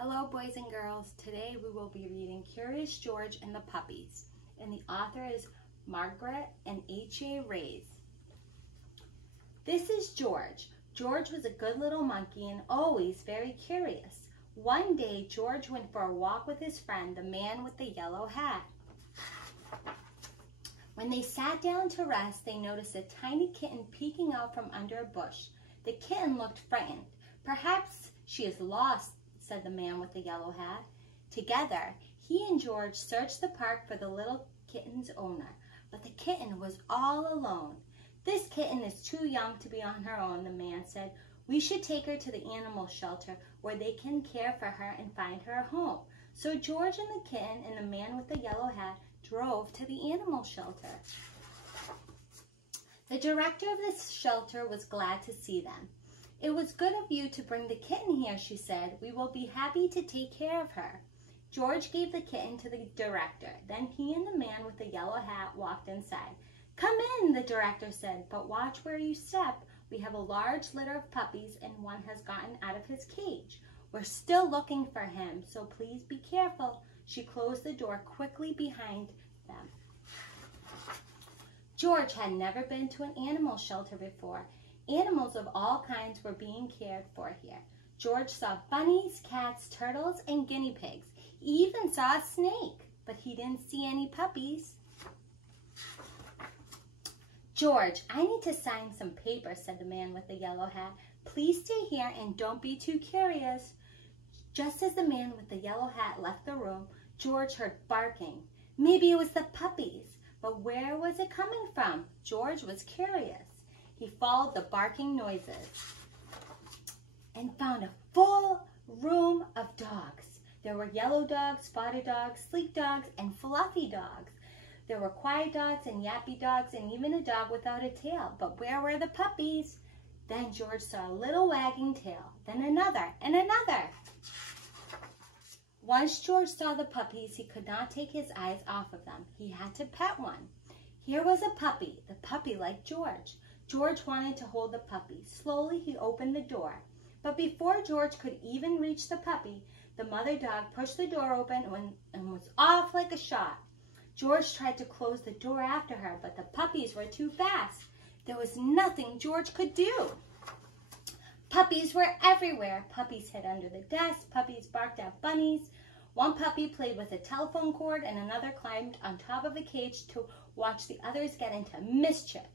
Hello boys and girls, today we will be reading Curious George and the Puppies, and the author is Margaret and H.A. Rays. This is George. George was a good little monkey and always very curious. One day George went for a walk with his friend, the man with the yellow hat. When they sat down to rest, they noticed a tiny kitten peeking out from under a bush. The kitten looked frightened. "Perhaps she is lost," said the man with the yellow hat. Together, he and George searched the park for the little kitten's owner, but the kitten was all alone. "This kitten is too young to be on her own," the man said. "We should take her to the animal shelter where they can care for her and find her a home." So George and the kitten and the man with the yellow hat drove to the animal shelter. The director of the shelter was glad to see them. "It was good of you to bring the kitten here," she said. "We will be happy to take care of her." George gave the kitten to the director. Then he and the man with the yellow hat walked inside. "Come in," the director said, "but watch where you step. We have a large litter of puppies and one has gotten out of his cage. We're still looking for him, so please be careful." She closed the door quickly behind them. George had never been to an animal shelter before. Animals of all kinds were being cared for here. George saw bunnies, cats, turtles, and guinea pigs. He even saw a snake, but he didn't see any puppies. "George, I need to sign some papers," said the man with the yellow hat. "Please stay here and don't be too curious." Just as the man with the yellow hat left the room, George heard barking. Maybe it was the puppies, but where was it coming from? George was curious. He followed the barking noises and found a full room of dogs. There were yellow dogs, spotted dogs, sleek dogs, and fluffy dogs. There were quiet dogs and yappy dogs and even a dog without a tail. But where were the puppies? Then George saw a little wagging tail, then another and another. Once George saw the puppies, he could not take his eyes off of them. He had to pet one. Here was a puppy. The puppy liked George. George wanted to hold the puppy. Slowly, he opened the door. But before George could even reach the puppy, the mother dog pushed the door open and was off like a shot. George tried to close the door after her, but the puppies were too fast. There was nothing George could do. Puppies were everywhere. Puppies hid under the desk. Puppies barked at bunnies. One puppy played with a telephone cord, and another climbed on top of a cage to watch the others get into mischief.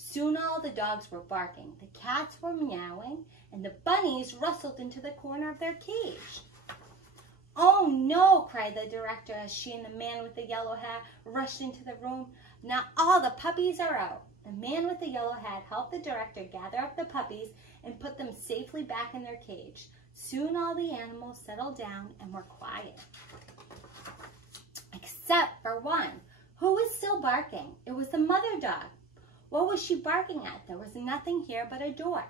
Soon all the dogs were barking, the cats were meowing, and the bunnies rustled into the corner of their cage. "Oh no," cried the director as she and the man with the yellow hat rushed into the room. "Now all the puppies are out." The man with the yellow hat helped the director gather up the puppies and put them safely back in their cage. Soon all the animals settled down and were quiet. Except for one, who was still barking. It was the mother dog. What was she barking at? There was nothing here but a door.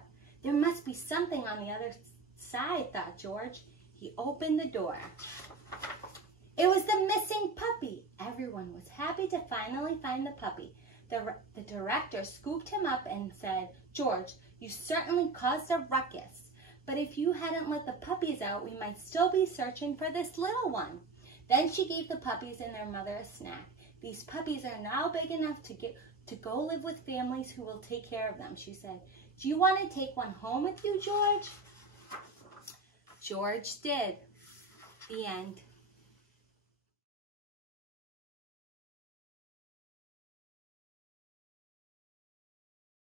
There must be something on the other side, thought George. He opened the door. It was the missing puppy. Everyone was happy to finally find the puppy. The director scooped him up and said, "George, you certainly caused a ruckus. But if you hadn't let the puppies out, we might still be searching for this little one." Then she gave the puppies and their mother a snack. "These puppies are now big enough to go live with families who will take care of them," she said. "Do you want to take one home with you, George?" George did. The end.